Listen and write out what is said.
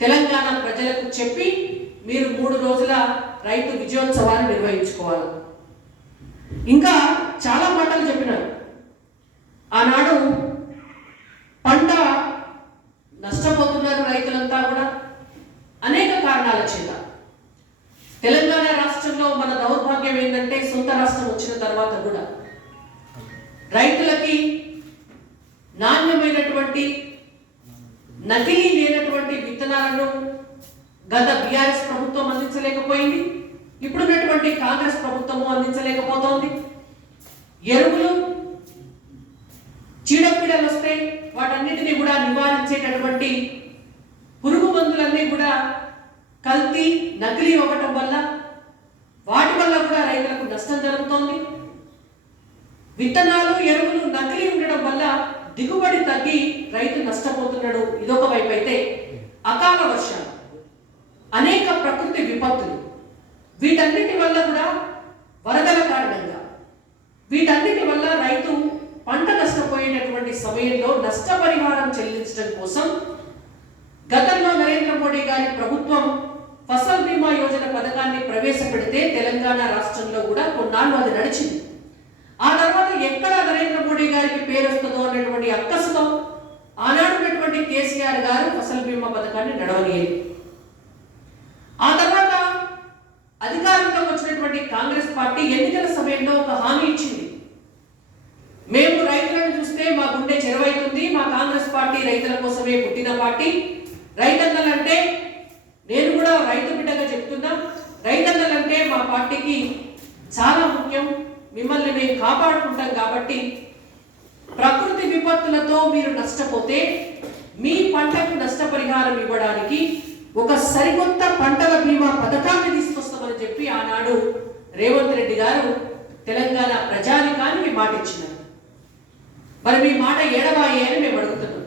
తెలంగాణ ప్రజలకు చెప్పి మీరు 3 రోజుల రైతు విజయోత్సవాన్ని నిర్వహించుకోవాలి. ఇంకా చాలా మాటలు చెప్పినారు. ఆనాడు పంట నష్టపోతున్నారు రైతులంతా కూడా అనేక కారణాల చేత. తెలంగాణ రాష్ట్రంలో మన దౌర్భాగ్యం ఏంటంటే సొంత రాష్ట్రం వచ్చిన తర్వాత కూడా రైతులకి నాణ్యమైనటువంటి నకిలీ లేనటువంటి విత్తనాలను గత బీఆర్ఎస్ ప్రభుత్వం అందించలేకపోయింది. ఇప్పుడున్నటువంటి కాంగ్రెస్ ప్రభుత్వము అందించలేకపోతోంది. ఎరువులు చీడపీడలు వస్తే వాటన్నిటిని కూడా నివారించేటటువంటి పురుగు మందులన్నీ కూడా కల్తీ నకిలీ అవ్వటం వల్ల వాటి వల్ల కూడా రైతులకు నష్టం జరుగుతోంది. విత్తనాలు ఎరువులు నకిలీ ఉండడం వల్ల దిగుబడి తగ్గి రైతు నష్టపోతున్నాడు. ఇదొక వైపు అయితే అకాల వర్షాలు, అనేక ప్రకృతి విపత్తులు, వీటన్నిటి వల్ల కూడా వరదల కారణంగా వీటన్నిటి వల్ల రైతు పంట నష్టపోయినటువంటి సమయంలో నష్టపరిహారం చెల్లించడం కోసం గతంలో నరేంద్ర మోడీ గారి ప్రభుత్వం ఫసల్ బీమా యోజన పథకాన్ని ప్రవేశపెడితే తెలంగాణ రాష్ట్రంలో కూడా కొన్నాళ్ళు అది నడిచింది. ఆ తర్వాత ఎక్కడ నరేంద్ర మోడీ గారికి పేరు వస్తుందో అన్నటువంటి అక్కసుతో ఆనాడున్నటువంటి కేసీఆర్ గారు ఫసల్ బీమా పథకాన్ని నడవనియలేదు. ఆ తర్వాత అధికారంలోకి వచ్చినటువంటి కాంగ్రెస్ పార్టీ ఎన్నికల సమయంలో ఒక హామీ ఇచ్చింది. మేము రైతులను చూస్తే మా గుండె చెరువైతుంది, మా కాంగ్రెస్ పార్టీ రైతుల కోసమే పుట్టిన పార్టీ. రైతన్నలంటే నేను కూడా రైతు బిడ్డగా చెప్తున్నా, రైతన్నలంటే మా పార్టీకి చాలా ముఖ్యం, మిమ్మల్ని మేము కాపాడుకుంటాం. కాబట్టి ప్రకృతి విపత్తులతో మీరు నష్టపోతే మీ పంటకు నష్టపరిహారం ఇవ్వడానికి ఒక సరికొత్త పంటల బీమా పథకాన్ని తీసుకొస్తామని చెప్పి ఆనాడు రేవంత్ రెడ్డి గారు తెలంగాణ ప్రజానికానికి మాట ఇచ్చినారు. మరి మీ మాట ఏడవాయే అని మేము అడుగుతున్నాం.